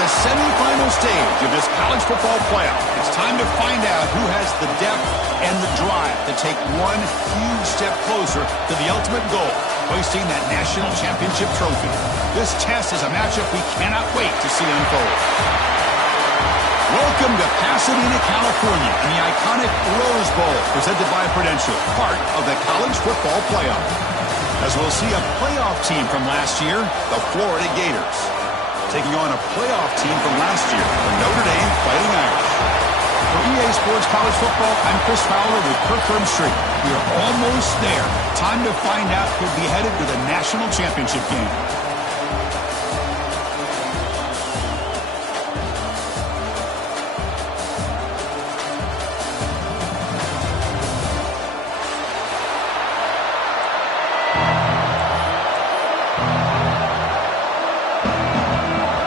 the semifinal stage of this college football playoff. It's time to find out who has the depth and the drive to take one huge step closer to the ultimate goal, hoisting that national championship trophy. This test is a matchup we cannot wait to see unfold. Welcome to Pasadena, California, and the iconic Rose Bowl, presented by Prudential, part of the college football playoff. As we'll see a playoff team from last year, the Florida Gators, taking on a playoff team from last year, the Notre Dame Fighting Irish. For EA Sports College Football, I'm Chris Fowler with Kirkland Street. We are almost there. Time to find out who'll be headed to the national championship game.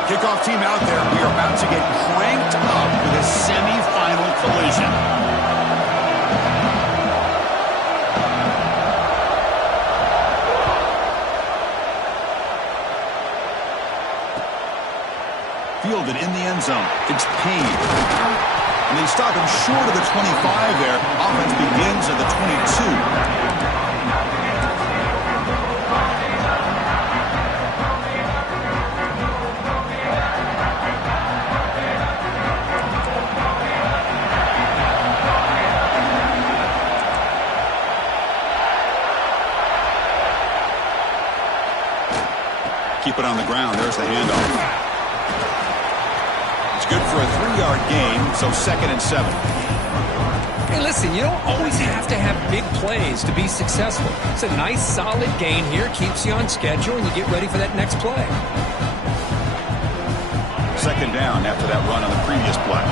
Kickoff team out there. We are about to get cranked up with a semi-final collision. Fielded in the end zone. It's Payne. And they stop him short of the 25 there. Offense begins at the 22. Keep it on the ground. There's the handoff. It's good for a 3-yard gain, so 2nd and 7. Hey, listen, you don't always have to have big plays to be successful. It's a nice, solid gain here. Keeps you on schedule, and you get ready for that next play. 2nd down after that run on the previous play.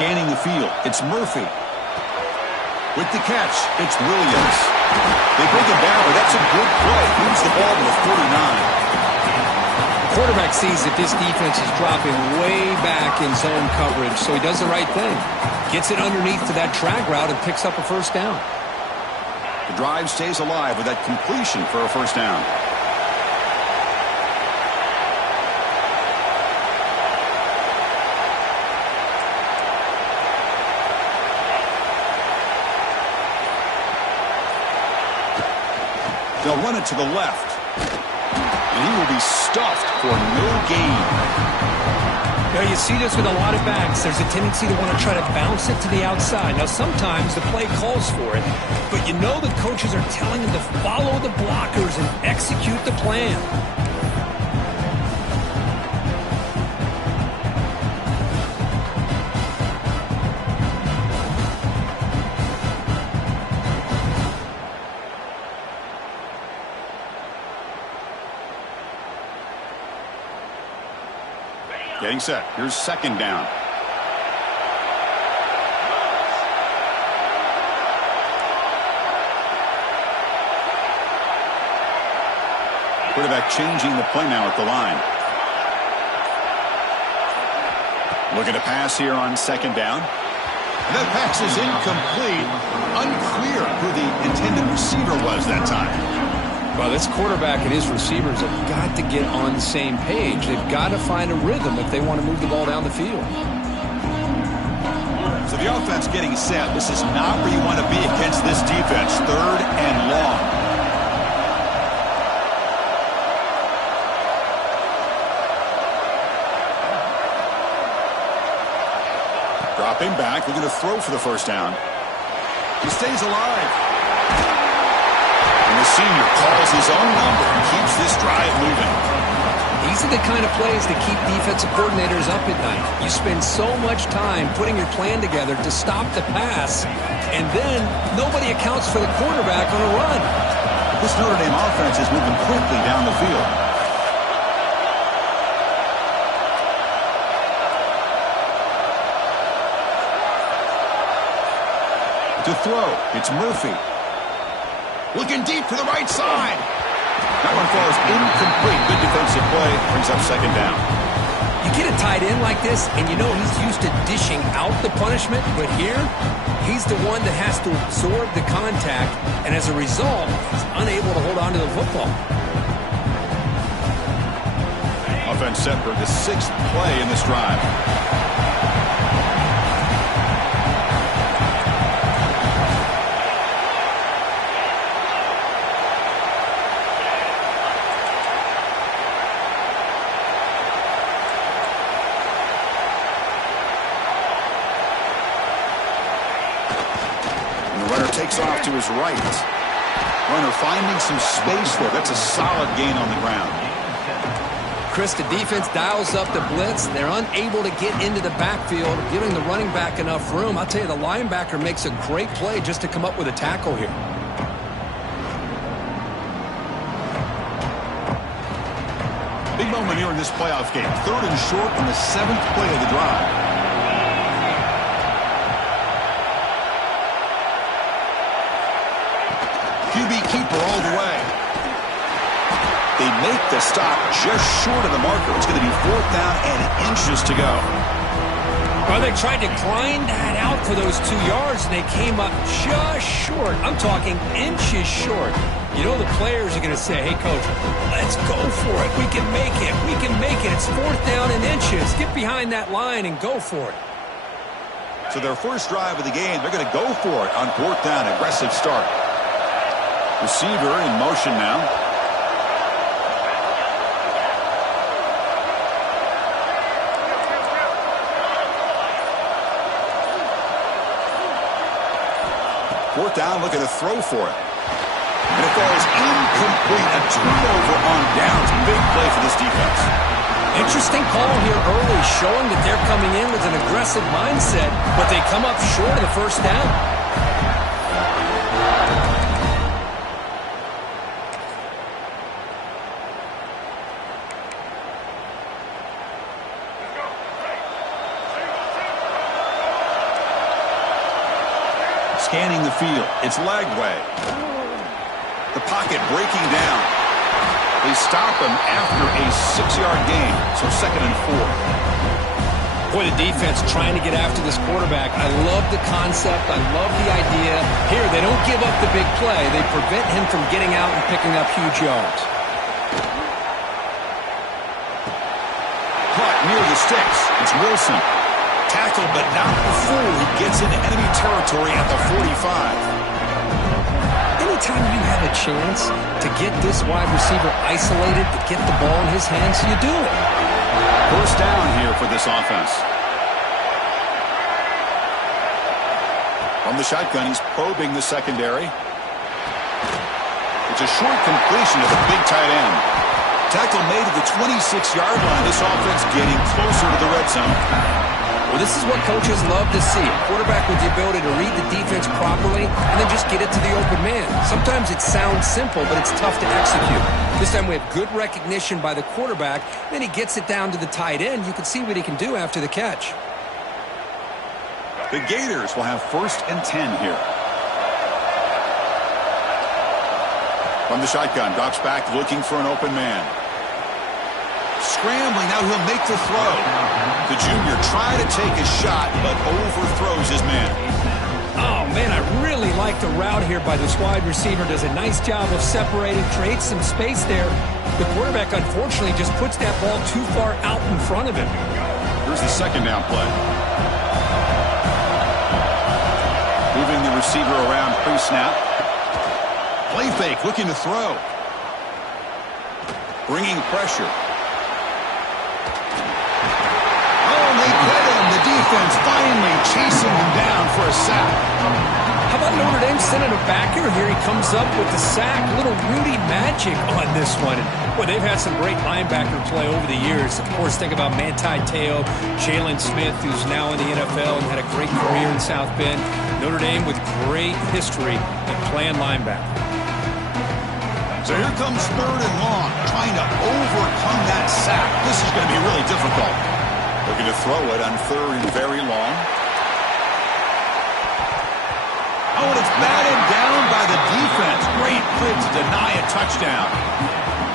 Scanning the field, it's Murphy. With the catch, it's Williams. They break it down, but that's a good play. Moves the ball to the 49. The quarterback sees that this defense is dropping way back in zone coverage, so he does the right thing. Gets it underneath to that drag route and picks up a first down. The drive stays alive with that completion for a first down. They'll run it to the left. And he will be stuffed for no gain. Now, you see this with a lot of backs. There's a tendency to want to try to bounce it to the outside. Now, sometimes the play calls for it, but you know the coaches are telling them to follow the blockers and execute the plan. Getting set. Here's 2nd down. Quarterback changing the play now at the line. Looking to pass here on 2nd down. And that pass is incomplete. Unclear who the intended receiver was that time. Well, this quarterback and his receivers have got to get on the same page. They've got to find a rhythm if they want to move the ball down the field. So the offense getting set. This is not where you want to be against this defense. 3rd and long. Dropping back, looking to throw for the first down. He stays alive. And the senior calls his own number and keeps this drive moving. These are the kind of plays that keep defensive coordinators up at night. You spend so much time putting your plan together to stop the pass, and then nobody accounts for the quarterback on a run. This Notre Dame offense is moving quickly down the field. To throw, it's Murphy. Looking deep to the right side. That one falls incomplete. Good defensive play. Brings up 2nd down. You get a tight end like this, and you know he's used to dishing out the punishment, but here, he's the one that has to absorb the contact, and as a result, he's unable to hold on to the football. Offense set for the 6th play in this drive. Takes off to his right. Runner finding some space there. That's a solid gain on the ground. Chris, the defense dials up the blitz. They're unable to get into the backfield, giving the running back enough room. I'll tell you, the linebacker makes a great play just to come up with a tackle here. Big moment here in this playoff game. 3rd and short on the 7th play of the drive. QB keeper all the way. They make the stop just short of the marker. It's going to be 4th down and inches to go. Well, they tried to grind that out for those 2 yards, and they came up just short. I'm talking inches short. You know the players are going to say, hey, coach, let's go for it. We can make it. We can make it. It's 4th down and inches. Get behind that line and go for it. So their first drive of the game, they're going to go for it on 4th down. Aggressive start. Receiver in motion now. Fourth down, looking to throw for it. And it falls incomplete. A turnover on downs. Big play for this defense. Interesting call here early, showing that they're coming in with an aggressive mindset, but they come up short of the first down. Scanning the field. It's leg way. The pocket breaking down. They stop him after a 6-yard gain. So 2nd and 4. Boy, the defense trying to get after this quarterback. I love the concept. I love the idea. Here, they don't give up the big play. They prevent him from getting out and picking up huge yards. Caught near the sticks. It's Wilson. Tackled, but not before he gets into enemy territory at the 45. Anytime you have a chance to get this wide receiver isolated, to get the ball in his hands, you do it. First down here for this offense. From the shotgun, he's probing the secondary. It's a short completion of the big tight end. Tackle made at the 26-yard line. This offense getting closer to the red zone. Well, this is what coaches love to see. A quarterback with the ability to read the defense properly and then just get it to the open man. Sometimes it sounds simple, but it's tough to execute. This time we have good recognition by the quarterback. Then he gets it down to the tight end. You can see what he can do after the catch. The Gators will have 1st and 10 here. From the shotgun, drops back looking for an open man. Scrambling, now he'll make the throw. The junior trying to take a shot, but overthrows his man. Oh, man, I really like the route here by this wide receiver. Does a nice job of separating, creates some space there. The quarterback, unfortunately, just puts that ball too far out in front of him. Here's the 2nd down play. Moving the receiver around pre-snap. Play fake, looking to throw. Bringing pressure. They get him. The defense finally chasing him down for a sack. How about Notre Dame sending him back here? Here he comes up with the sack. A little Rudy magic on this one. Boy, they've had some great linebacker play over the years. Of course, think about Manti Te'o, Jalen Smith, who's now in the NFL and had a great career in South Bend. Notre Dame with great history in playing linebacker. So here comes 3rd and long, trying to overcome that sack. This is going to be really difficult. Looking to throw it on 3rd and very long. Oh, and it's batted down by the defense. Great play to deny a touchdown.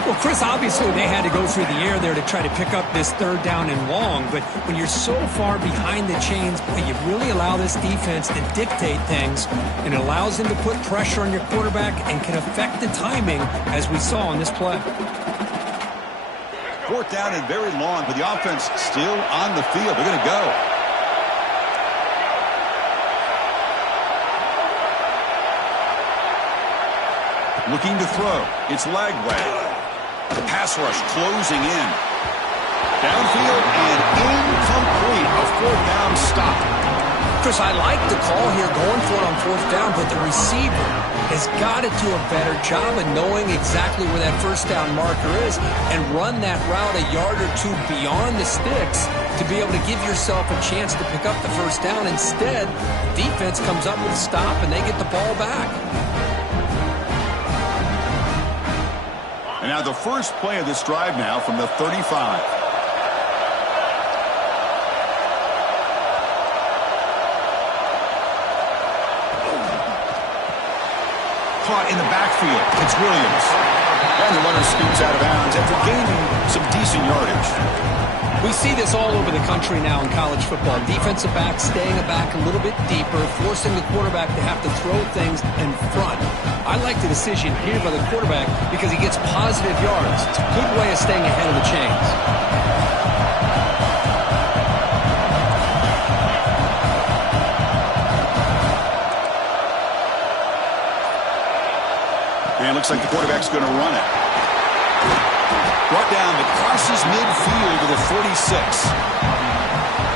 Well, Chris, obviously they had to go through the air there to try to pick up this third down and long, but when you're so far behind the chains, boy, you really allow this defense to dictate things, and it allows them to put pressure on your quarterback and can affect the timing, as we saw on this play. Fourth down and very long, but the offense still on the field. They're going to go. Looking to throw. It's Lagway. The pass rush closing in. Downfield and incomplete. A fourth down stop. Chris, I like the call here going for it on fourth down, but the receiver has got to do a better job of knowing exactly where that first down marker is and run that route a yard or two beyond the sticks to be able to give yourself a chance to pick up the first down. Instead, defense comes up with a stop and they get the ball back. And now the first play of this drive now from the 35. Caught in the backfield. It's Williams. And the runner scoots out of bounds after gaining some decent yardage. We see this all over the country now in college football. Defensive backs staying back a little bit deeper, forcing the quarterback to have to throw things in front. I like the decision here by the quarterback because he gets positive yards. It's a good way of staying ahead of the chains. And it looks like the quarterback's going to run it. Brought down, but crosses midfield to the 46.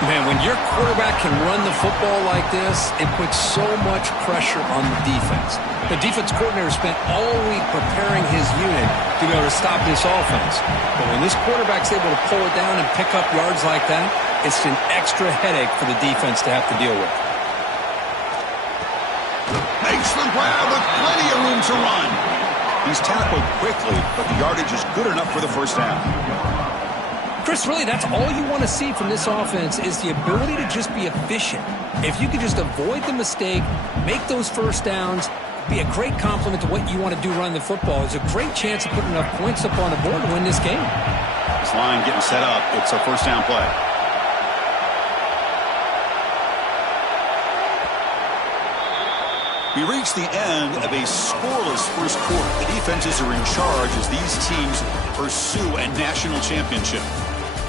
Man, when your quarterback can run the football like this, it puts so much pressure on the defense. The defense coordinator spent all week preparing his unit to be able to stop this offense. But when this quarterback's able to pull it down and pick up yards like that, it's an extra headache for the defense to have to deal with. Makes the grab with plenty of room to run. He's tackled quickly, but the yardage is good enough for the first down. Chris, really, that's all you want to see from this offense is the ability to just be efficient. If you could just avoid the mistake, make those first downs, be a great compliment to what you want to do running the football. It's a great chance to put enough points up on the board to win this game. This line getting set up. It's a first down play. We reach the end of a scoreless first quarter. The defenses are in charge as these teams pursue a national championship.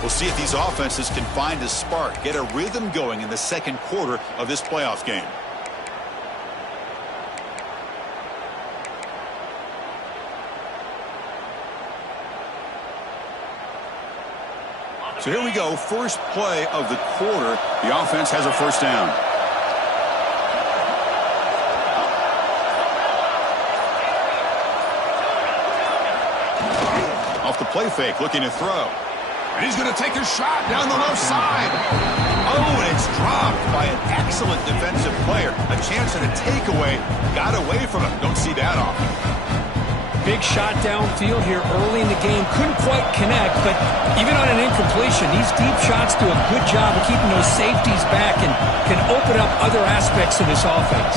We'll see if these offenses can find a spark, get a rhythm going in the second quarter of this playoff game. So here we go, first play of the quarter. The offense has a first down. Off the play fake, looking to throw. And he's going to take a shot down the left side. Oh, and it's dropped by an excellent defensive player. A chance at a takeaway. Got away from him. Don't see that often. Big shot downfield here early in the game. Couldn't quite connect, but even on an incompletion, these deep shots do a good job of keeping those safeties back and can open up other aspects of this offense.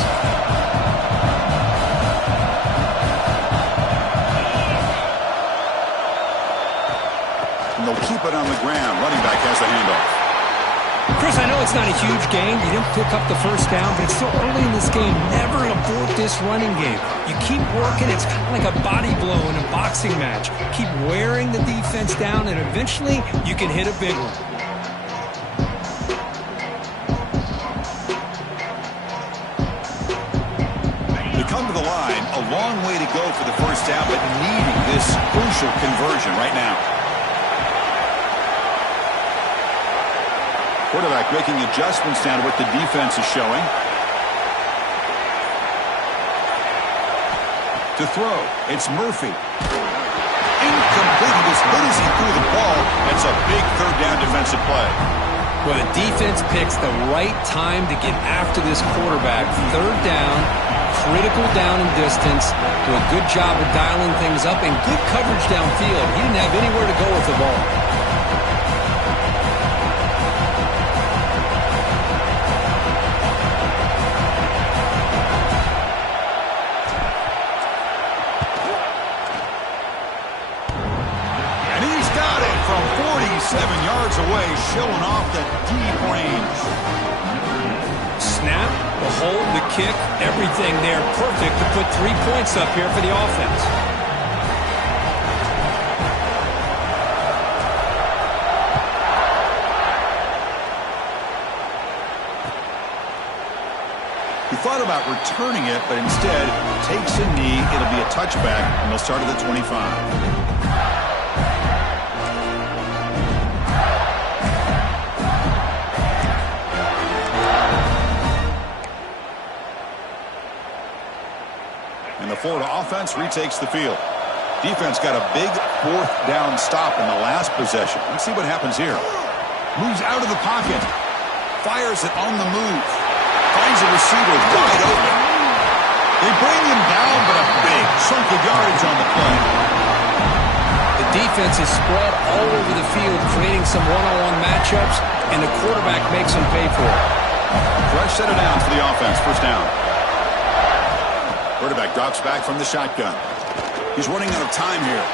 And they'll keep it on the ground. Running back has the handoff. Chris, I know it's not a huge game. You didn't pick up the first down, but it's still early in this game. Never abort this running game. You keep working. It's kind of like a body blow in a boxing match. Keep wearing the defense down, and eventually you can hit a big one. They come to the line. A long way to go for the first down, but needing this crucial conversion right now. Quarterback making adjustments down to what the defense is showing. To throw, it's Murphy. Incomplete. He was hit as he threw the ball. That's a big third down defensive play. Well, the defense picks the right time to get after this quarterback. Third down, critical down and distance. Do a good job of dialing things up and good coverage downfield. He didn't have anywhere to go with the ball. 7 yards away, showing off the deep range. Snap, the hold, the kick, everything there perfect to put 3 points up here for the offense. He thought about returning it, but instead takes a knee. It'll be a touchback, and they'll start at the 25. And the Florida offense retakes the field. Defense got a big 4th down stop in the last possession. Let's see what happens here. Moves out of the pocket. Fires it on the move. Finds a receiver wide open. They bring him down, but a big chunk of yardage on the play. The defense is spread all over the field, creating some one-on-one matchups, and the quarterback makes them pay for it. Fresh set of downs for the offense. First down. Quarterback drops back from the shotgun. He's running out of time here.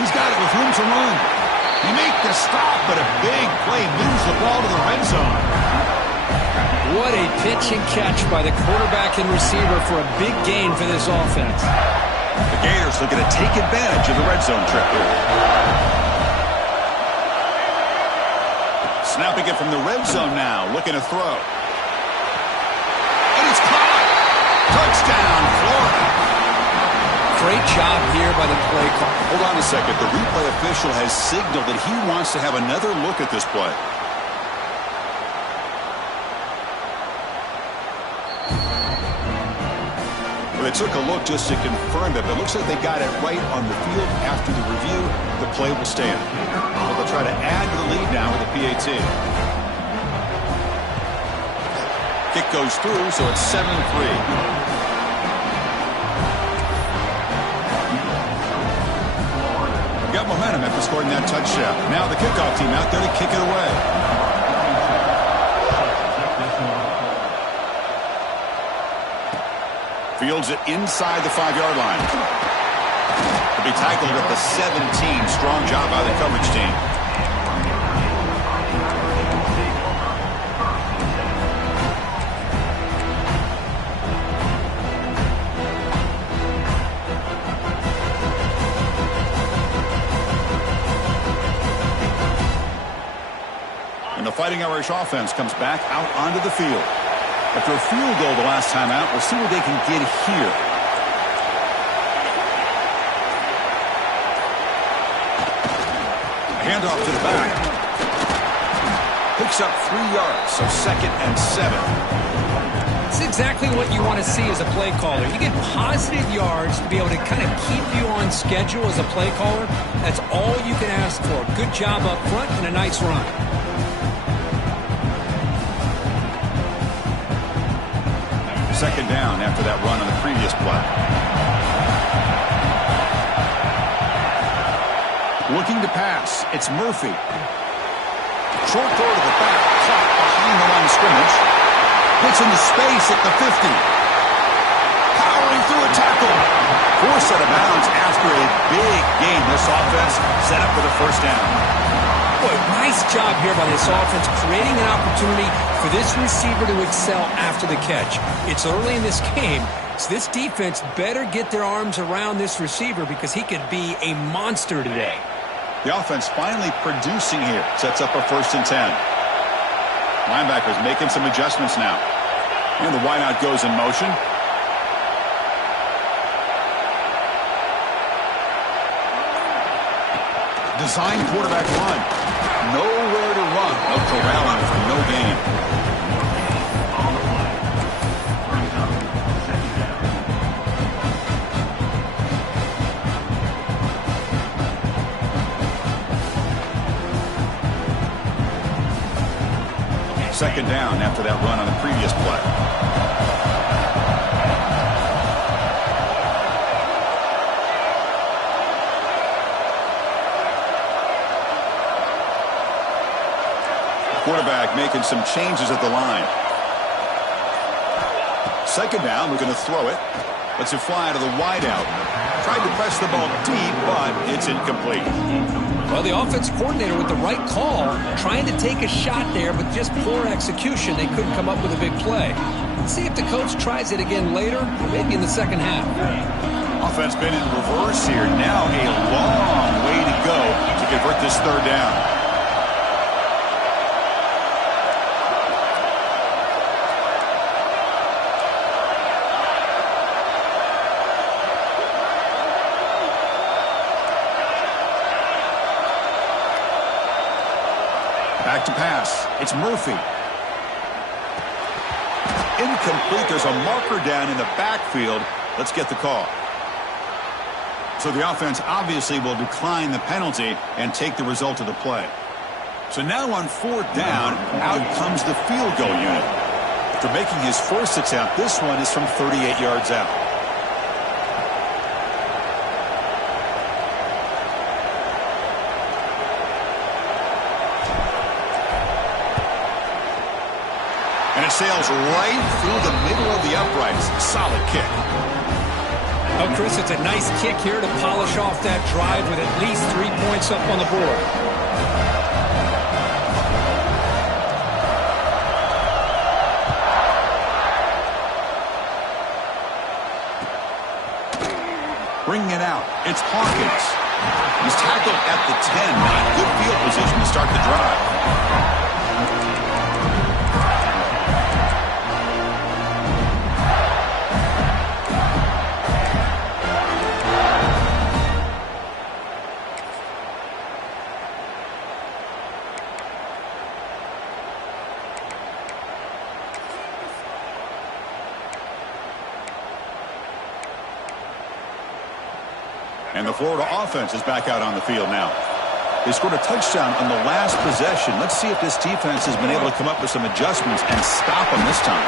He's got it with room to run. He makes the stop, but a big play moves the ball to the red zone. What a pitch and catch by the quarterback and receiver for a big gain for this offense. The Gators looking to take advantage of the red zone trip here. Snapping it from the red zone now, looking to throw. And it's caught! Touchdown, Florida! Great job here by the play call. Hold on a second. The replay official has signaled that he wants to have another look at this play. They took a look just to confirm that. It looks like they got it right on the field. After the review, the play will stand. So they'll try to add to the lead now with a PAT. Kick goes through, so it's 7-3. Got momentum after scoring that touchdown. Now the kickoff team out there to kick it away. Fields it inside the 5-yard line. To be tackled at the 17. Strong job by the coverage team. And the Fighting Irish offense comes back out onto the field. After a field goal the last time out, we'll see what they can get here. A handoff to the back. Picks up 3 yards, so 2nd and 7. It's exactly what you want to see as a play caller. You get positive yards to be able to kind of keep you on schedule as a play caller. That's all you can ask for. Good job up front and a nice run. Second down after that run on the previous play. Looking to pass. It's Murphy. Short throw to the back. Caught behind the line of scrimmage. Hits into space at the 50. Powering through a tackle. Forced out of bounds after a big gain. This offense set up for the first down. Boy, nice job here by this offense, creating an opportunity for this receiver to excel after the catch. It's early in this game, so this defense better get their arms around this receiver because he could be a monster today. The offense finally producing here. Sets up a 1st and 10. Linebackers making some adjustments now. And the wideout goes in motion. Design quarterback run. Nowhere to run. They'll corral him for no gain. Second down after that run on the previous play. Quarterback making some changes at the line. Second down, we're going to throw it. Lets it fly to the wideout. Tried to press the ball deep, but it's incomplete. Well, the offense coordinator with the right call, trying to take a shot there, but just poor execution. They couldn't come up with a big play. Let's see if the coach tries it again later, or maybe in the second half. Offense been in reverse here. Now a long way to go to convert this third down. Back to pass. It's Murphy. Incomplete. There's a marker down in the backfield. Let's get the call. So the offense obviously will decline the penalty and take the result of the play. So now on fourth down, out comes the field goal unit. After making his first attempt, this one is from 38 yards out. And it sails right through the middle of the uprights. Solid kick. Oh, Chris, it's a nice kick here to polish off that drive with at least 3 points up on the board. Bringing it out. It's Hawkins. He's tackled at the 10. Not good field position to start the drive. And the Florida offense is back out on the field now. They scored a touchdown on the last possession. Let's see if this defense has been able to come up with some adjustments and stop them this time.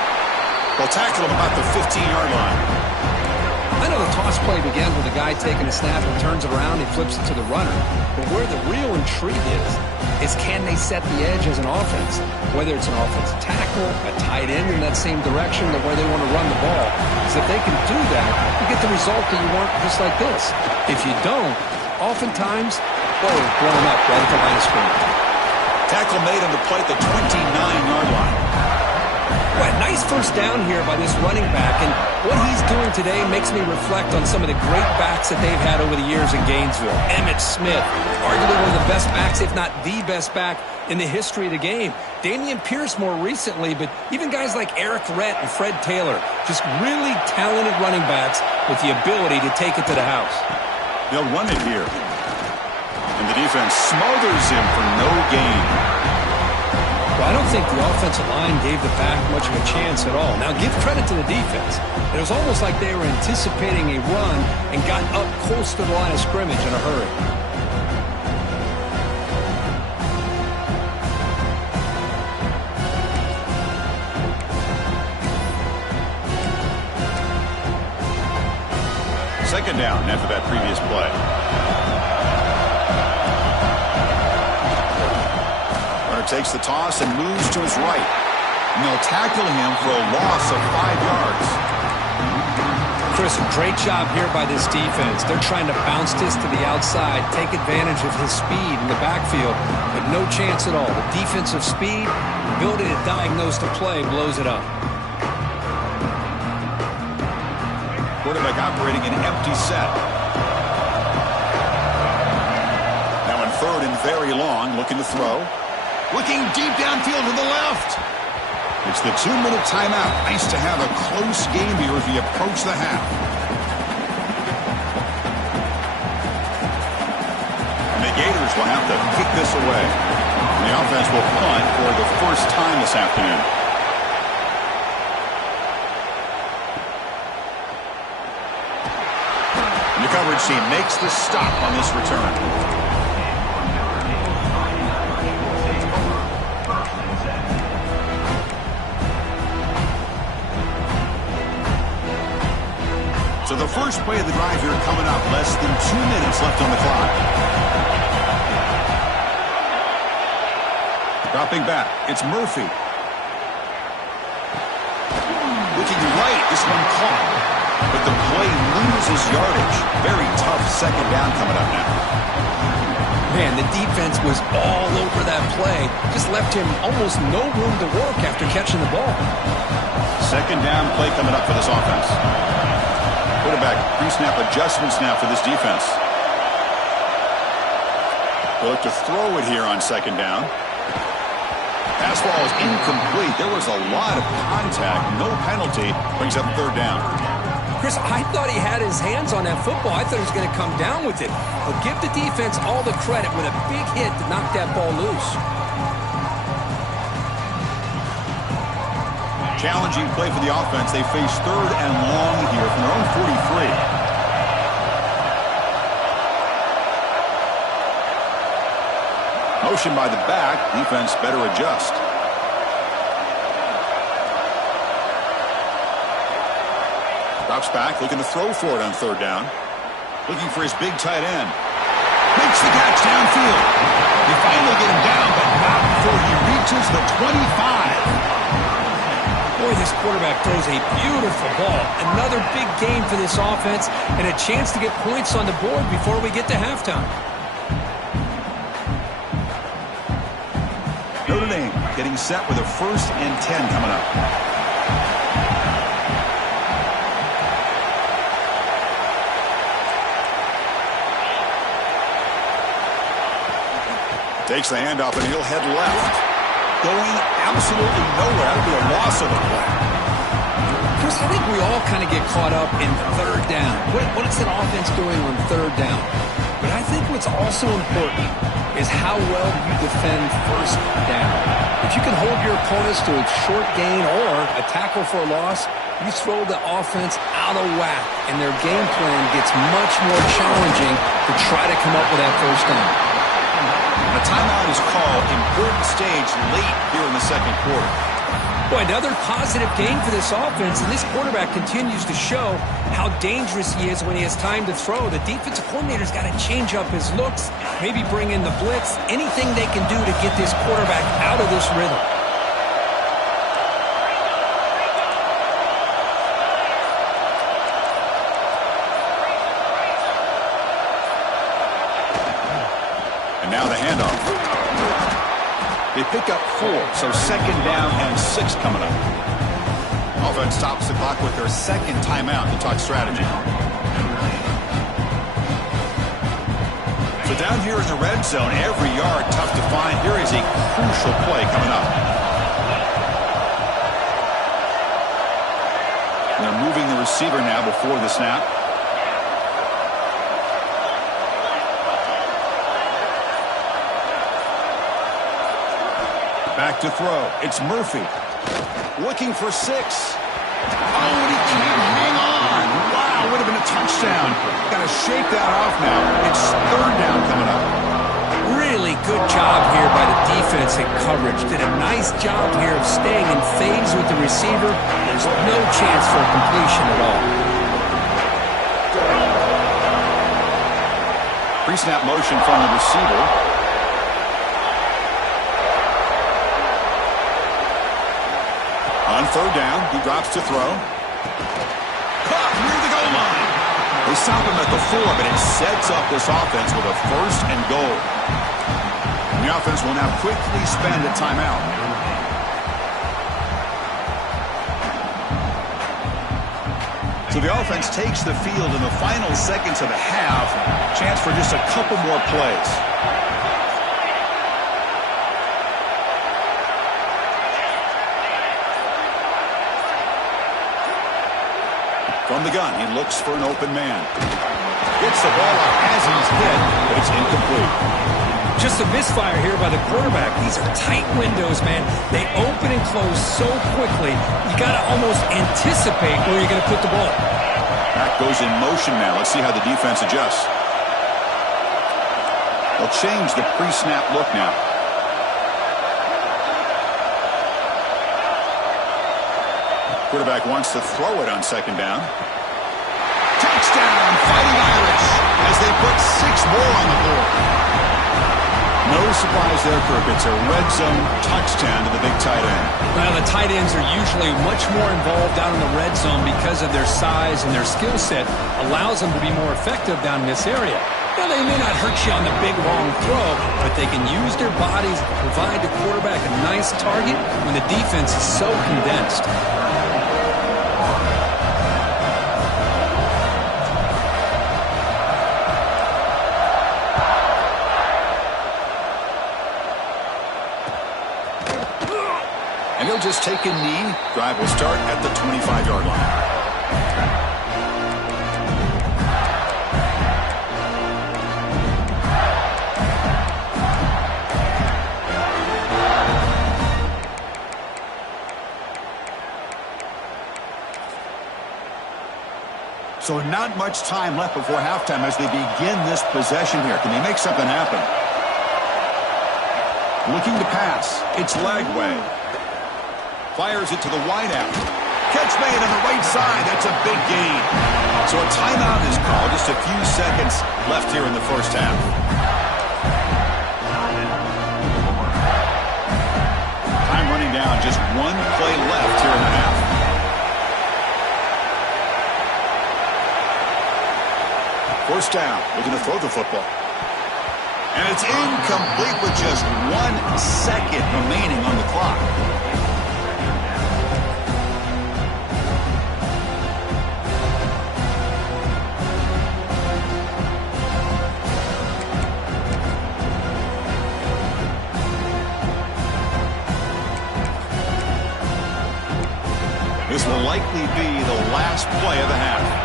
They'll tackle him about the 15-yard line. I know the toss play begins with a guy taking a snap and turns it around and flips it to the runner. But where the real intrigue is can they set the edge as an offense? Whether it's an offensive tackle, a tight end in that same direction, or where they want to run the ball. Because if they can do that, you get the result that you want just like this. If you don't, oftentimes, blown up right at the line of scrimmage. Tackle made on the play at the 29-yard line. Well, nice first down here by this running back, and what he's doing today makes me reflect on some of the great backs that they've had over the years in Gainesville. Emmitt Smith, arguably one of the best backs, if not the best back in the history of the game. Damian Pierce more recently, but even guys like Eric Rhett and Fred Taylor, just really talented running backs with the ability to take it to the house. They'll run it here. And the defense smothers him for no gain. Well, I don't think the offensive line gave the back much of a chance at all. Now, give credit to the defense. It was almost like they were anticipating a run and got up close to the line of scrimmage in a hurry. Second down after that previous play. Takes the toss and moves to his right. And they'll tackle him for a loss of 5 yards. Chris, great job here by this defense. They're trying to bounce this to the outside, take advantage of his speed in the backfield, but no chance at all. The defensive speed, ability to diagnose the play, blows it up. Quarterback operating an empty set. Now in third and very long, looking to throw. Looking deep downfield to the left. It's the 2-minute timeout. Nice to have a close game here as we approach the half. And the Gators will have to kick this away. And the offense will punt for the first time this afternoon. And the coverage team makes the stop on this return. So the first play of the drive here coming up. Less than 2 minutes left on the clock. Dropping back. It's Murphy. Looking right. This one caught. But the play loses yardage. Very tough second down coming up now. Man, the defense was all over that play. Just left him almost no room to work after catching the ball. Second down play coming up for this offense. Quarterback pre-snap adjustments now for this defense. They'll look to throw it here on second down. Pass ball is incomplete. There was a lot of contact. No penalty. Brings up third down. Chris, I thought he had his hands on that football. I thought he was going to come down with it. But give the defense all the credit with a big hit to knock that ball loose. Challenging play for the offense. They face third and long here from their own 43. Motion by the back. Defense better adjust. Drops back, looking to throw for it on third down. Looking for his big tight end. Makes the catch downfield. They finally get him down, but not before he reaches the 25. Boy, this quarterback throws a beautiful ball. Another big game for this offense and a chance to get points on the board before we get to halftime. Notre Dame getting set with a 1st and 10 coming up. Takes the handoff and he'll head left. Going absolutely nowhere. That'll be a loss of a play. Chris, I think we all kind of get caught up in third down. What is that offense doing on third down? But I think what's also important is how well you defend first down. If you can hold your opponents to a short gain or a tackle for a loss, you throw the offense out of whack, and their game plan gets much more challenging to try to come up with that first down. A timeout is called. Important stage late here in the second quarter. Boy, another positive game for this offense, and this quarterback continues to show how dangerous he is when he has time to throw. The defensive coordinator's got to change up his looks, maybe bring in the blitz, anything they can do to get this quarterback out of this rhythm. And now the handoff. They pick up 4, so second down and 6 coming up. Offense stops the clock with their second timeout to talk strategy. So down here in the red zone, every yard tough to find. Here is a crucial play coming up. And they're moving the receiver now before the snap. Back to throw. It's Murphy. Looking for 6. Oh, and he can't hang on. Wow, would have been a touchdown. Got to shake that off now. It's third down coming up. Really good job here by the defense in coverage. Did a nice job here of staying in phase with the receiver. There's no chance for a completion at all. Pre-snap motion from the receiver. On third down, he drops to throw. Caught near the goal line. They stop him at the 4, but it sets up this offense with a 1st and goal. And the offense will now quickly spend a timeout. So the offense takes the field in the final seconds of the half. Chance for just a couple more plays. From the gun, he looks for an open man. Gets the ball up as he's hit, but it's incomplete. Just a misfire here by the quarterback. These are tight windows, man. They open and close so quickly, you got to almost anticipate where you're going to put the ball. Back goes in motion now. Let's see how the defense adjusts. They'll change the pre-snap look now. Quarterback wants to throw it on second down. Touchdown, Fighting Irish, as they put 6 more on the board. No surprise there, Kirk. It's a red zone touchdown to the big tight end. Well, the tight ends are usually much more involved down in the red zone because of their size and their skill set allows them to be more effective down in this area. Well, they may not hurt you on the big, long throw, but they can use their bodies to provide the quarterback a nice target when the defense is so condensed. And he'll just take a knee. Drive will start at the 25-yard line. So not much time left before halftime as they begin this possession here. Can they make something happen? Looking to pass. It's Lagway. Fires it to the wideout. Catch made on the right side. That's a big gain. So a timeout is called. Just a few seconds left here in the first half. Time running down. Just one play left here in the half. First down. Looking to throw the football. And it's incomplete with just 1 second remaining on the clock. This will likely be the last play of the half.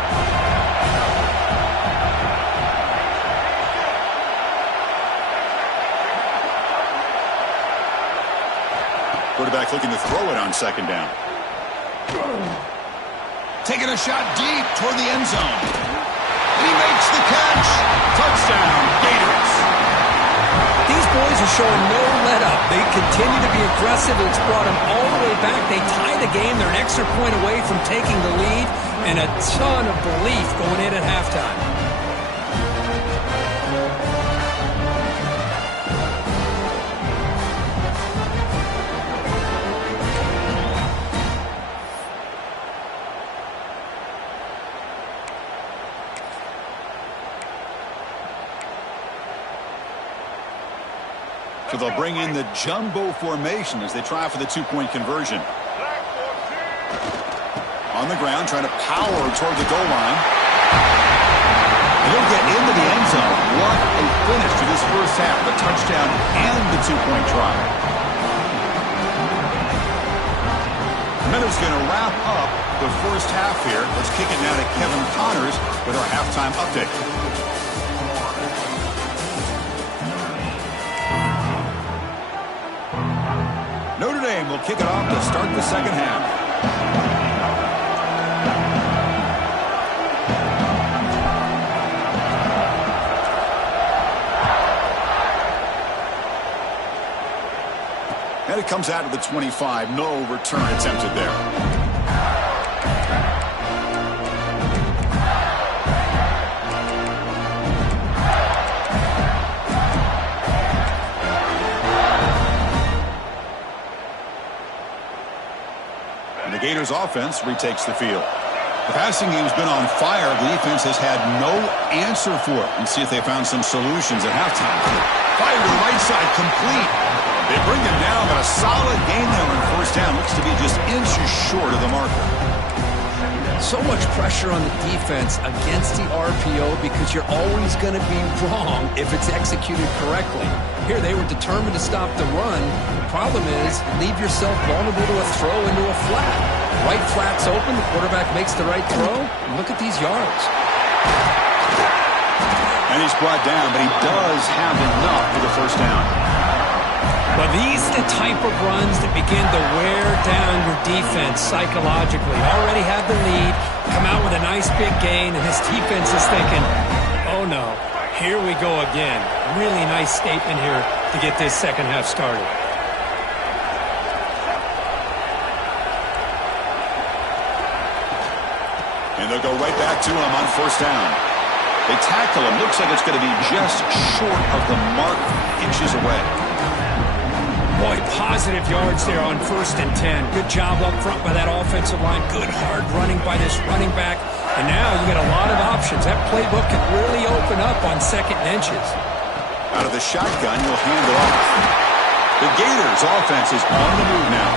Quarterback looking to throw it on second down. Taking a shot deep toward the end zone. And he makes the catch. Touchdown, Gators. These boys are showing no let-up. They continue to be aggressive. It's brought them all the way back. They tie the game. They're an extra point away from taking the lead. And a ton of belief going in at halftime. So they'll bring in the jumbo formation as they try for the two-point conversion. On the ground, trying to power toward the goal line. And he'll get into the end zone. What a finish to this first half. The touchdown and the two-point try. Meadows going to wrap up the first half here. Let's kick it now to Kevin Connors with our halftime update. Notre Dame will kick it off to start the second half. And it comes out of the 25. No return attempted there. Gators offense retakes the field. The passing game's been on fire. The defense has had no answer for it. Let's see if they found some solutions at halftime. Fire to the right side, complete. They bring it down, but a solid gain there on first down. Looks to be just inches short of the marker. So much pressure on the defense against the RPO because you're always going to be wrong if it's executed correctly. Here they were determined to stop the run. The problem is leave yourself vulnerable to a throw into a flat. Right flat's open, the quarterback makes the right throw. Look at these yards. And he's brought down, but he does have enough for the first down. Well, these are the type of runs that begin to wear down your defense psychologically. Already have the lead, come out with a nice big gain, and his defense is thinking, oh no, here we go again. Really nice statement here to get this second half started. And they'll go right back to him on first down. They tackle him. Looks like it's going to be just short of the mark, inches away. Boy, positive yards there on 1st and 10. Good job up front by that offensive line. Good hard running by this running back. And now you got a lot of options. That playbook can really open up on 2nd and inches. Out of the shotgun, you'll hand it off. The Gators' offense is on the move now.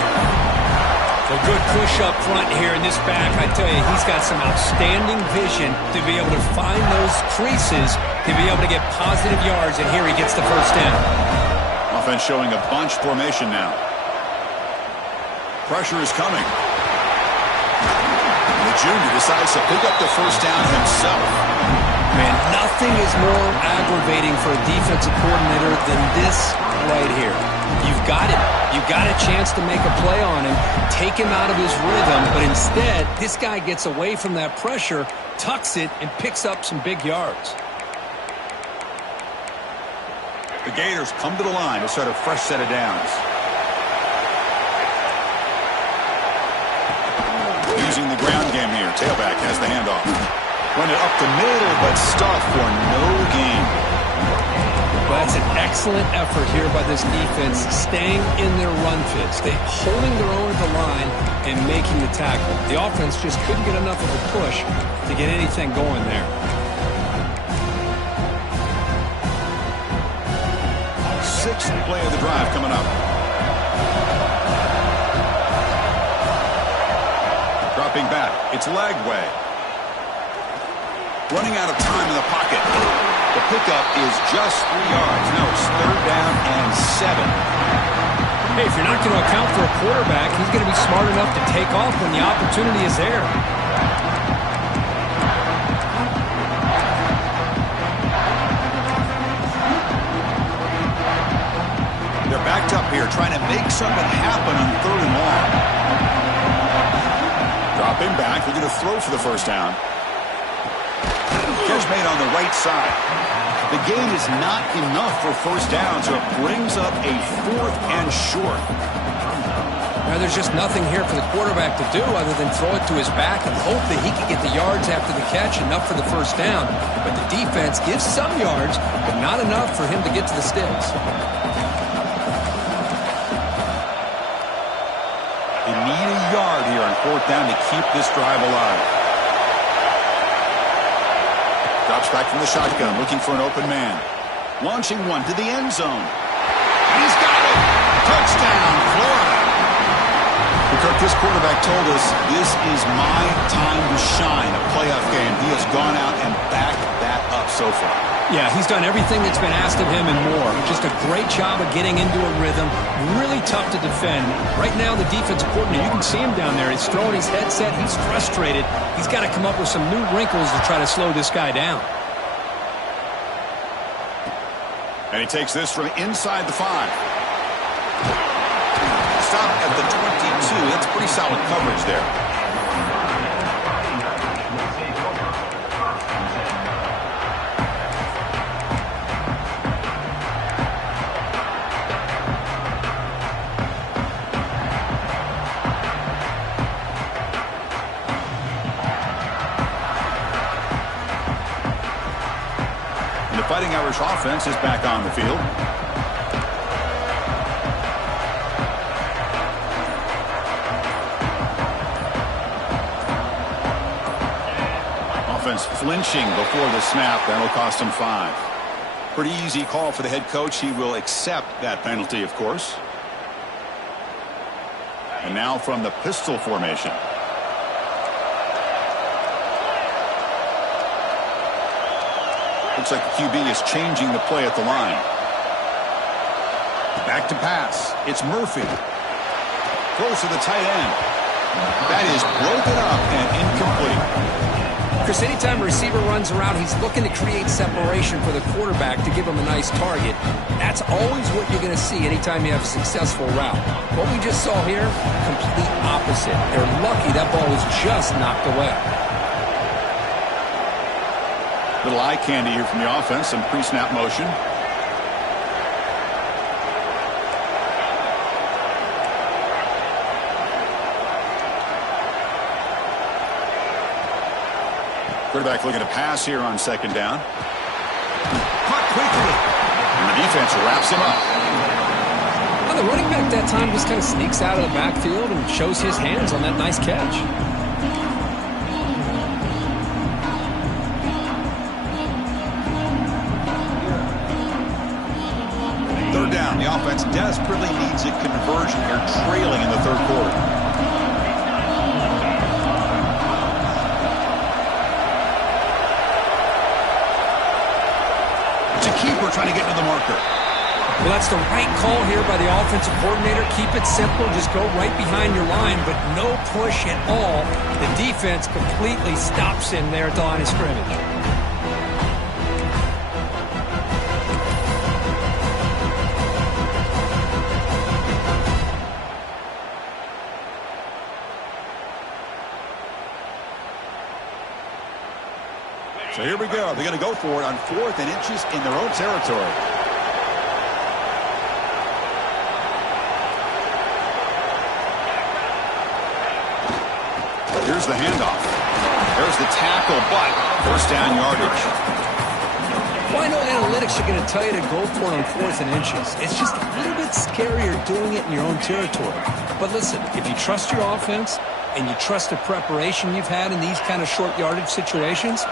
A good push up front here in this back. I tell you, he's got some outstanding vision to be able to find those creases, to be able to get positive yards, and here he gets the first down. Offense showing a bunch formation now. Pressure is coming. And the junior decides to pick up the first down himself. Man, nothing is more aggravating for a defensive coordinator than this right here. You've got him. You've got a chance to make a play on him, take him out of his rhythm, but instead, this guy gets away from that pressure, tucks it, and picks up some big yards. The Gators come to the line to start a fresh set of downs. Using the ground game here. Tailback has the handoff. Run it up the middle, but stuffed for no gain. Well, that's an excellent effort here by this defense, staying in their run fits. They holding their own at the line and making the tackle. The offense just couldn't get enough of a push to get anything going there. 6th play of the drive coming up. Dropping back. It's Lagway. Running out of time in the pocket. The pickup is just 3 yards. No, it's 3rd down and 7. Hey, if you're not going to account for a quarterback, he's going to be smart enough to take off when the opportunity is there. They're backed up here, trying to make something happen on 3rd and long. Dropping back, they're going to throw for the first down. Catch made on the right side. The gain is not enough for first down, so it brings up a 4th and short. Now, there's just nothing here for the quarterback to do other than throw it to his back and hope that he can get the yards after the catch, enough for the first down. But the defense gives some yards, but not enough for him to get to the sticks. They need a yard here on 4th down to keep this drive alive. Drops back from the shotgun, looking for an open man. Launching one to the end zone. And he's got it! Touchdown, Florida! Kirk, this quarterback told us this is my time to shine, a playoff game. He has gone out and backed that up so far. Yeah, he's done everything that's been asked of him and more. Just a great job of getting into a rhythm. Really tough to defend. Right now, the defensive coordinator, you can see him down there. He's throwing his headset. He's frustrated. He's got to come up with some new wrinkles to try to slow this guy down. And he takes this from inside the 5. Stop at the 22. That's pretty solid coverage there. Fighting Irish offense is back on the field. Offense flinching before the snap. That'll cost him 5. Pretty easy call for the head coach. He will accept that penalty, of course. And now from the pistol formation. Looks like the QB is changing the play at the line. Back to pass. It's Murphy. Close to the tight end. That is broken up and incomplete. Chris, anytime a receiver runs around, he's looking to create separation for the quarterback to give him a nice target. That's always what you're going to see anytime you have a successful route. What we just saw here, complete opposite. They're lucky that ball was just knocked away. Little eye candy here from the offense. Some pre-snap motion. Quarterback looking to pass here on 2nd down. Caught quickly. And the defense wraps him up. Well, the running back that time just kind of sneaks out of the backfield and shows his hands on that nice catch. down. The offense desperately needs a conversion here, trailing in the third quarter. It's a keeper trying to get to the marker. Well, that's the right call here by the offensive coordinator. Keep it simple. Just go right behind your line, but no push at all. The defense completely stops him there at the line of scrimmage. So here we go. They're going to go for it on 4th and inches in their own territory. Here's the handoff. There's the tackle, but first down yardage. Well, I know analytics are going to tell you to go for it on 4th and inches. It's just a little bit scarier doing it in your own territory. But listen, if you trust your offense and you trust the preparation you've had in these kind of short yardage situations,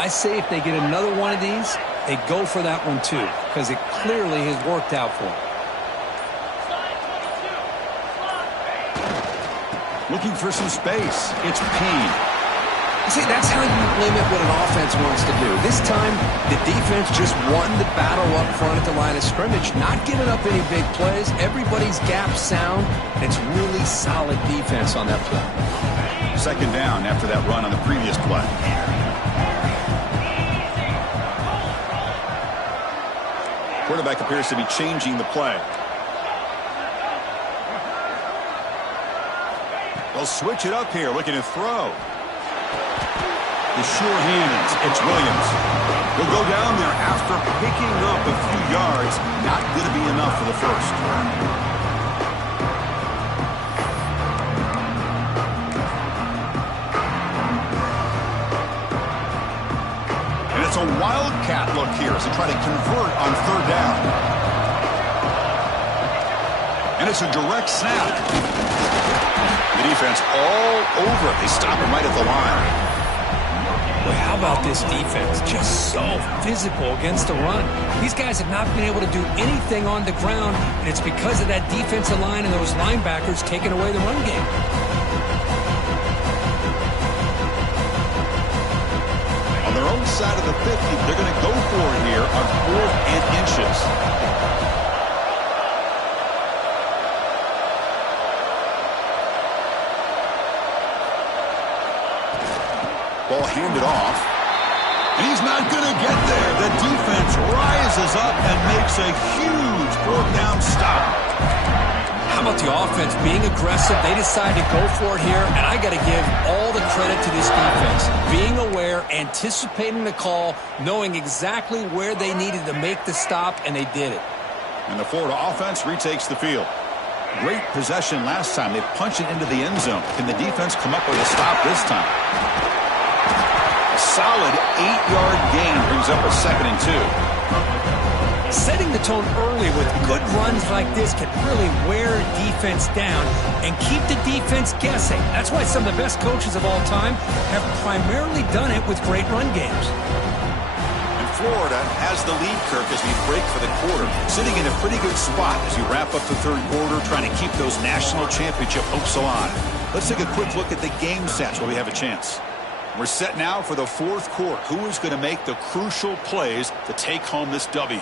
I say if they get another one of these, they go for that one too, because it clearly has worked out for them. Looking for some space. It's Payne. See, that's how you limit what an offense wants to do. This time, the defense just won the battle up front at the line of scrimmage, not giving up any big plays. Everybody's gap sound. It's really solid defense on that play. Second down after that run on the previous play. Quarterback appears to be changing the play. They'll switch it up here, looking to throw. The sure hands, it's Williams. He'll go down there after picking up a few yards. Not going to be enough for the first. And it's a wildcat look here as they try to convert on 3rd down. And it's a direct snap. The defense all over it. They stop him right at the line. Well, how about this defense? Just so physical against the run. These guys have not been able to do anything on the ground, and it's because of that defensive line and those linebackers taking away the run game. On their own side of the 50, they're going to go for it here on 4th and inches. Ball handed off. And he's not going to get there. The defense rises up and makes a huge 4th down stop. How about the offense being aggressive? They decide to go for it here, and I got to give all the credit to this defense. Being aware, anticipating the call, knowing exactly where they needed to make the stop, and they did it. And the Florida offense retakes the field. Great possession last time. They punch it into the end zone. Can the defense come up with a stop this time? Solid 8-yard gain brings up a 2nd and 2. Setting the tone early with good runs like this can really wear defense down and keep the defense guessing. That's why some of the best coaches of all time have primarily done it with great run games. And Florida has the lead, Kirk, as we break for the quarter. Sitting in a pretty good spot as you wrap up the third quarter, trying to keep those national championship hopes alive. Let's take a quick look at the game stats while we have a chance. We're set now for the 4th quarter. Who is going to make the crucial plays to take home this W?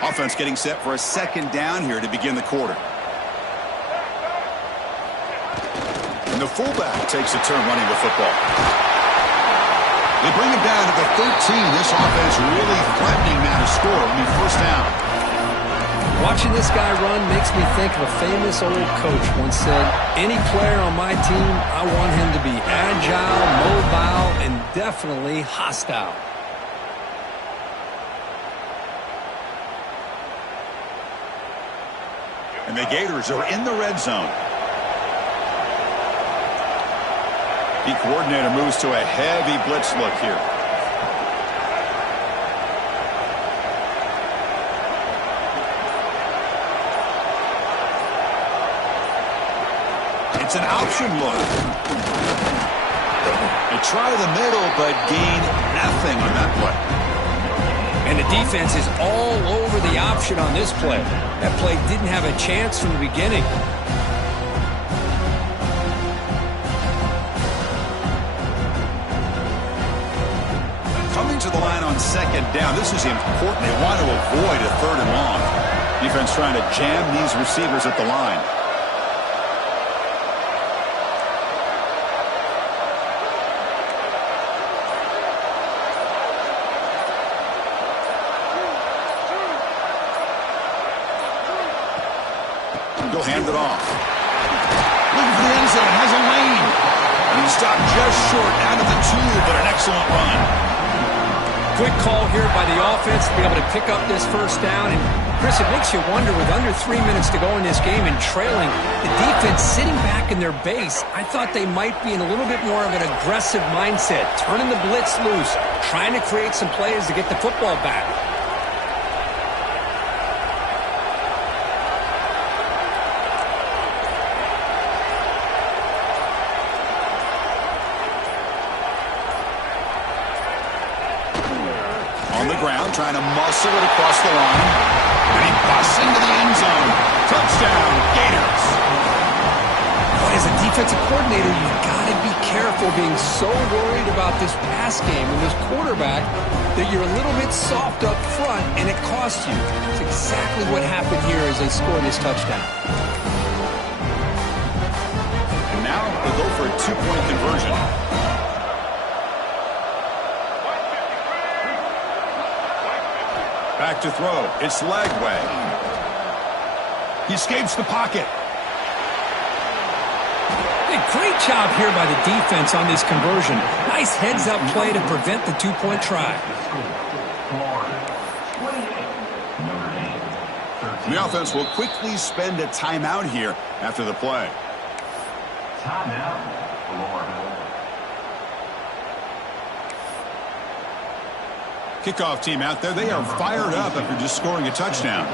Offense getting set for a 2nd down here to begin the quarter. And the fullback takes a turn running the football. They bring him down to the 13. This offense really threatening now to score on the 1st down. Watching this guy run makes me think of a famous old coach once said, any player on my team, I want him to be agile, mobile, and definitely hostile. And the Gators are in the red zone. The coordinator moves to a heavy blitz look here. It's an option look. They try the middle, but gain nothing on that play. And the defense is all over the option on this play. That play didn't have a chance from the beginning. Coming to the line on second down. This is important. They want to avoid a third and long. Defense trying to jam these receivers at the line. He'll hand it off. Looking for the end zone. Has a lane. And he stopped just short out of the 2, but an excellent run. Good call here by the offense to be able to pick up this first down. And, Chris, it makes you wonder, with under 3 minutes to go in this game and trailing, the defense sitting back in their base, I thought they might be in a little bit more of an aggressive mindset, turning the blitz loose, trying to create some plays to get the football back. Trying to muscle it across the line. And he busts into the end zone. Touchdown, Gators. But as a defensive coordinator, you've got to be careful being so worried about this pass game and this quarterback that you're a little bit soft up front, and it costs you. It's exactly what happened here as they scored this touchdown. And now they'll go for a 2-point conversion. Back to throw. It's Lagway. He escapes the pocket. Hey, great job here by the defense on this conversion. Nice heads-up play to prevent the 2-point try. The offense will quickly spend a timeout here after the play. Timeout. Kickoff team out there. They are fired up after just scoring a touchdown.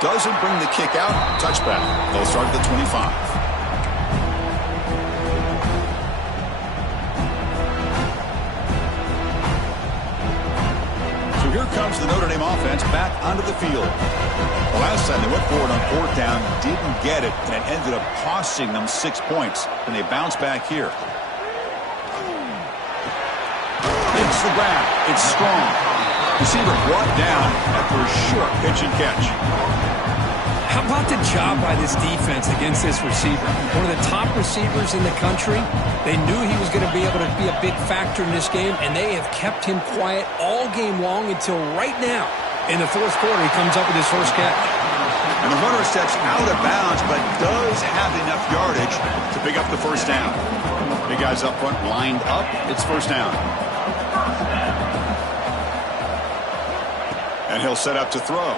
Doesn't bring the kick out. Touchback. They'll start at the 25. So here comes the Notre Dame offense back onto the field. The last time they went forward on 4th down, didn't get it, and it ended up costing them 6 points. And they bounce back here. It's the grab. It's strong. Receiver brought down after a short pitch and catch. How about the job by this defense against this receiver? One of the top receivers in the country. They knew he was going to be able to be a big factor in this game, and they have kept him quiet all game long until right now. In the 4th quarter, he comes up with his first catch. And the runner steps out of bounds, but does have enough yardage to pick up the first down. Big guys up front lined up. It's first down. And he'll set up to throw.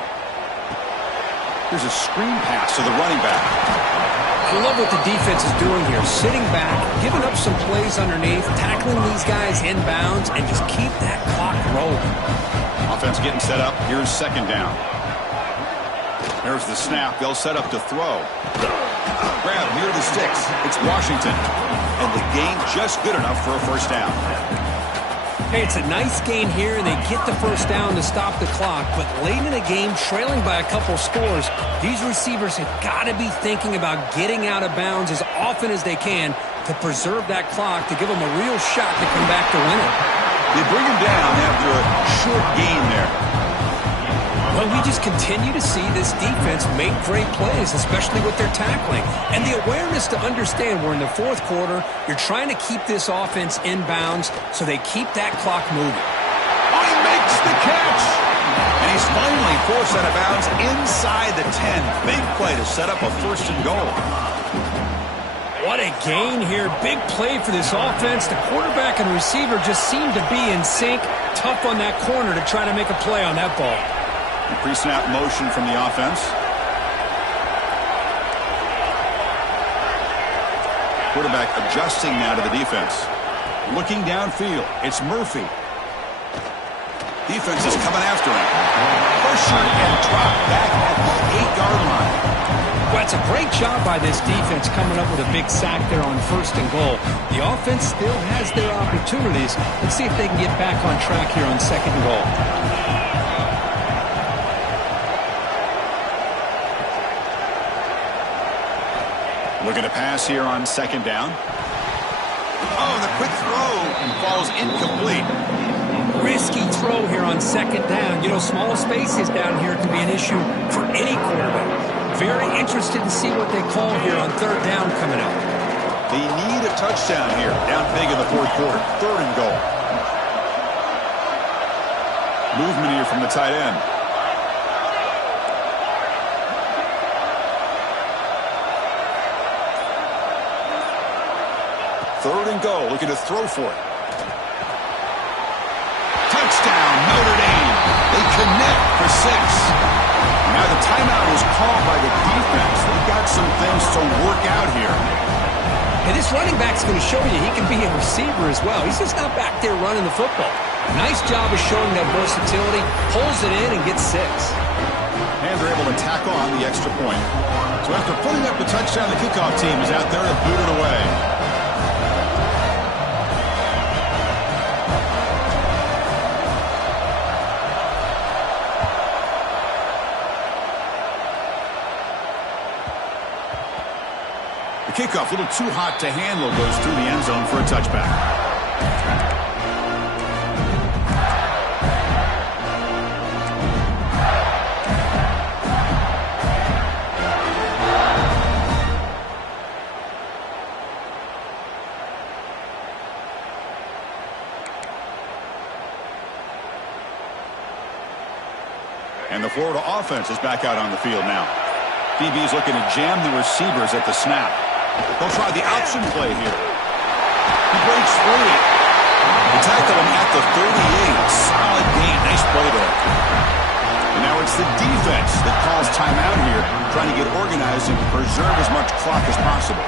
Here's a screen pass to the running back. I love what the defense is doing here. Sitting back, giving up some plays underneath, tackling these guys inbounds, and just keep that clock rolling. Offense getting set up. Here's second down. There's the snap. They'll set up to throw. Grab near the sticks. It's Washington. And the gain just good enough for a first down. Hey, it's a nice gain here, and they get the first down to stop the clock. But late in the game, trailing by a couple scores, these receivers have got to be thinking about getting out of bounds as often as they can to preserve that clock, to give them a real shot to come back to win it. They bring him down after a short gain there. Well, we just continue to see this defense make great plays, especially with their tackling. And the awareness to understand we're in the 4th quarter, you're trying to keep this offense in bounds so they keep that clock moving. Oh, he makes the catch! And he's finally forced out of bounds inside the 10. Big play to set up a first and goal. What a gain here. Big play for this offense. The quarterback and receiver just seem to be in sync. Tough on that corner to try to make a play on that ball. Pre-snap motion from the offense. Quarterback adjusting now to the defense. Looking downfield. It's Murphy. Defense is coming after him. Pressure and drop back at the 8-yard line. Well, it's a great job by this defense coming up with a big sack there on 1st and goal. The offense still has their opportunities. Let's see if they can get back on track here on 2nd and goal. Looking to pass here on 2nd down. Oh, the quick throw falls incomplete. Risky throw here on 2nd down. You know, small spaces down here can be an issue for any quarterback. Very interested to see what they call here on 3rd down coming up. They need a touchdown here. Down big in the 4th quarter. 3rd and goal. Movement here from the tight end. Third and goal, looking to throw for it. Touchdown, Notre Dame. They connect for 6. Now the timeout is called by the defense. They've got some things to work out here. And this running back's going to show you he can be a receiver as well. He's just not back there running the football. Nice job of showing that versatility. Pulls it in and gets 6. And they're able to tack on the extra point. So after putting up the touchdown, the kickoff team is out there to boot it away. Kickoff, a little too hot to handle, goes through the end zone for a touchback. And the Florida offense is back out on the field now. DB's looking to jam the receivers at the snap. They'll try the option play here. He breaks free. They tackle him at the 38. Solid gain. Nice play there. And now it's the defense that calls timeout here, trying to get organized and preserve as much clock as possible.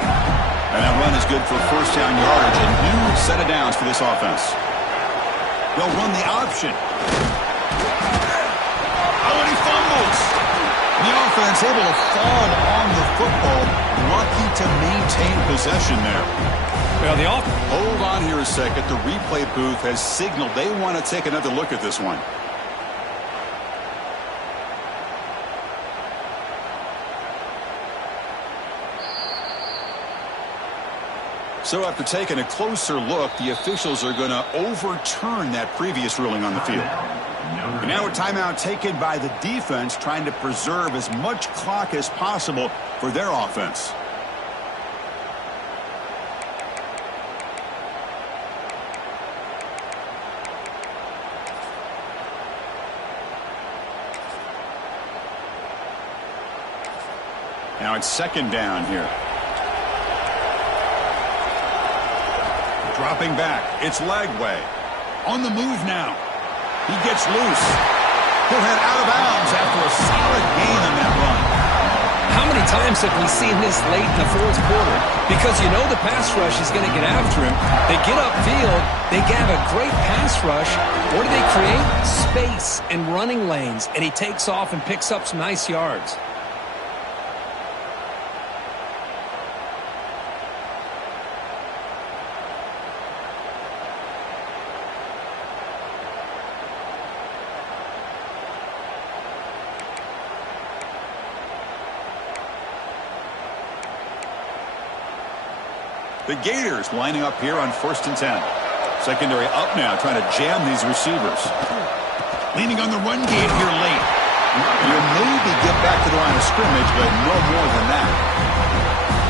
And that run is good for 1st down yardage. A new set of downs for this offense. They'll run the option. Oh, and he fumbles. The offense able to fall on the football, lucky to maintain possession there. Well, hold on here a second. The replay booth has signaled they want to take another look at this one. So after taking a closer look, the officials are going to overturn that previous ruling on the field. And now a timeout taken by the defense, trying to preserve as much clock as possible for their offense. Now it's 2nd down here. Dropping back. It's Lagway. On the move now. He gets loose. He'll head out of bounds after a solid gain on that run. How many times have we seen this late in the 4th quarter? Because you know the pass rush is going to get after him. They get upfield. They have a great pass rush. What do they create? Space and running lanes. And he takes off and picks up some nice yards. The Gators lining up here on 1st and 10. Secondary up now, trying to jam these receivers. Leaning on the run game here late. You'll maybe get back to the line of scrimmage, but no more than that.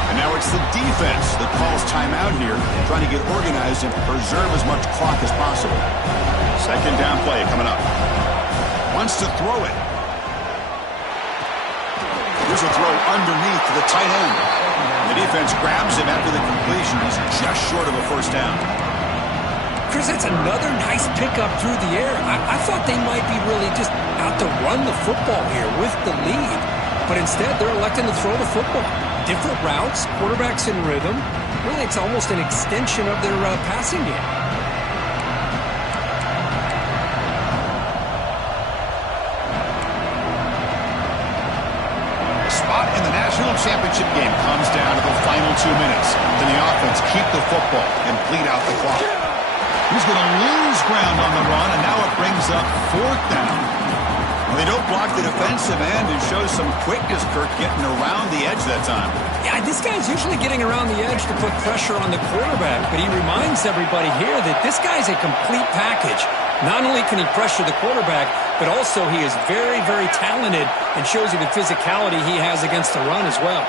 And now it's the defense that calls timeout here, trying to get organized and preserve as much clock as possible. 2nd down play coming up. Wants to throw it. Here's a throw underneath to the tight end. The defense grabs him after the completion. He's just short of a 1st down. Chris, that's another nice pickup through the air. I thought they might be really just out to run the football here with the lead. But instead, they're electing to throw the football. Different routes, quarterbacks in rhythm. Really, it's almost an extension of their passing game. championship game comes down to the final 2 minutes. Can the offense keep the football and bleed out the clock? He's going to lose ground on the run, and now it brings up 4th down. Well, they don't block the defensive end and show some quickness, Kirk, getting around the edge that time. Yeah, this guy's usually getting around the edge to put pressure on the quarterback, but he reminds everybody here that this guy's a complete package. Not only can he pressure the quarterback, but also he is very, very talented and shows you the physicality he has against the run as well.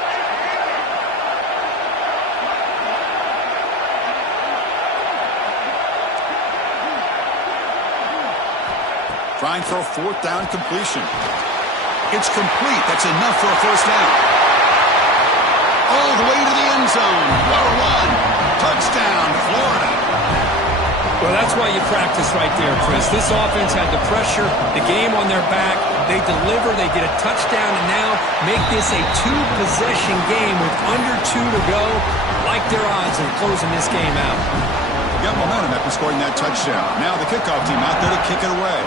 Trying for a 4th down completion. It's complete. That's enough for a 1st down. All the way to the end zone. What a run. Touchdown, Florida. Well, that's why you practice right there, Chris. This offense had the pressure, the game on their back. They deliver, they get a touchdown, and now make this a 2-possession game with under 2 to go. Like their odds of closing this game out. Got momentum after scoring that touchdown. Now the kickoff team out there to kick it away.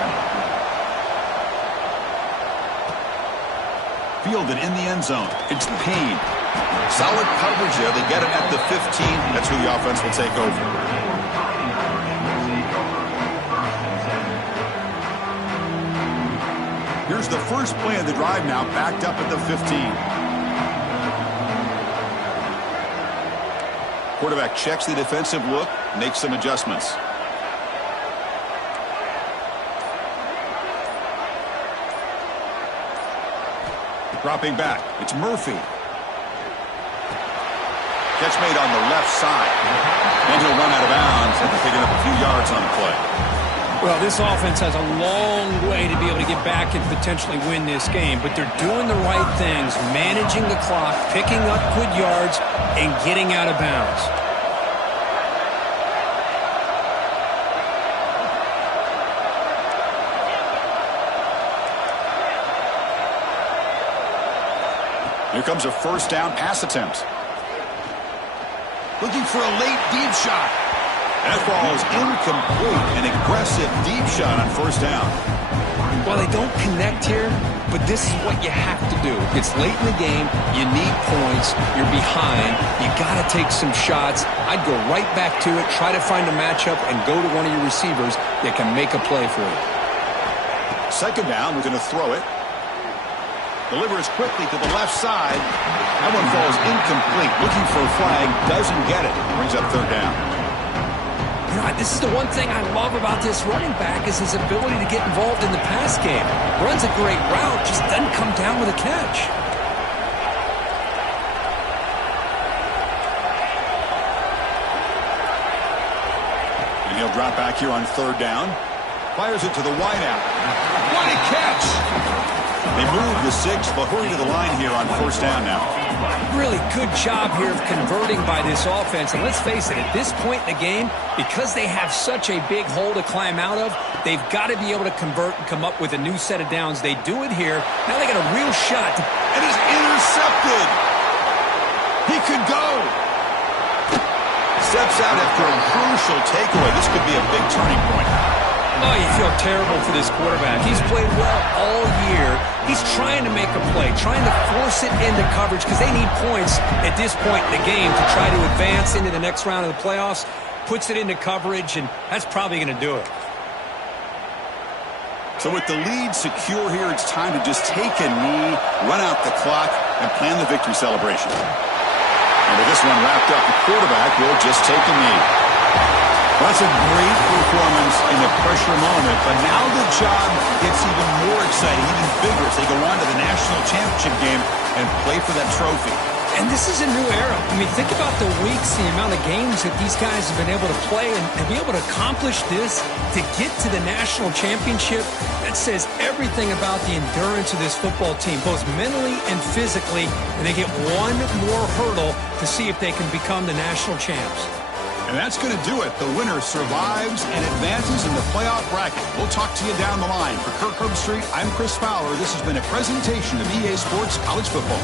Fielded in the end zone. It's Payne. Solid coverage there. They get it at the 15. That's who the offense will take over. Here's the first play of the drive now, backed up at the 15. Quarterback checks the defensive look, makes some adjustments. Dropping back, it's Murphy. Catch made on the left side. And he'll run out of bounds after picking up a few yards on the play. Well, this offense has a long way to be able to get back and potentially win this game, but they're doing the right things, managing the clock, picking up good yards, and getting out of bounds. Here comes a 1st down pass attempt. Looking for a late deep shot. That ball is incomplete. An aggressive deep shot on 1st down. Well, they don't connect here, but this is what you have to do. It's late in the game. You need points. You're behind. You got to take some shots. I'd go right back to it, try to find a matchup, and go to one of your receivers that can make a play for you. 2nd down, we're going to throw it. Delivers quickly to the left side. That one falls incomplete. Looking for a flag. Doesn't get it. Brings up 3rd down. You know, this is the one thing I love about this running back is his ability to get involved in the pass game. Runs a great route, just doesn't come down with a catch. And he'll drop back here on 3rd down. Fires it to the wideout. What a catch! They move the 6, but hurry to the line here on 1st down now. Really good job here of converting by this offense. And let's face it, at this point in the game, because they have such a big hole to climb out of, they've got to be able to convert and come up with a new set of downs. They do it here. Now they got a real shot. It is intercepted. He could go. Steps out after a crucial takeaway. This could be a big turning point. Oh, you feel terrible for this quarterback. He's played well all year. He's trying to make a play, trying to force it into coverage because they need points at this point in the game to try to advance into the next round of the playoffs. Puts it into coverage, and that's probably going to do it. So with the lead secure here, it's time to just take a knee, run out the clock, and plan the victory celebration. And with this one wrapped up, the quarterback will just take a knee. Well, that's a great performance in the pressure moment, but now the job gets even more exciting, even bigger as they go on to the national championship game and play for that trophy. And this is a new era. I mean, think about the weeks, the amount of games that these guys have been able to play and be able to accomplish this, to get to the national championship. That says everything about the endurance of this football team, both mentally and physically, and they get one more hurdle to see if they can become the national champs. And that's going to do it. The winner survives and advances in the playoff bracket. We'll talk to you down the line. For Kirk Herbstreit, I'm Chris Fowler. This has been a presentation of EA Sports College Football.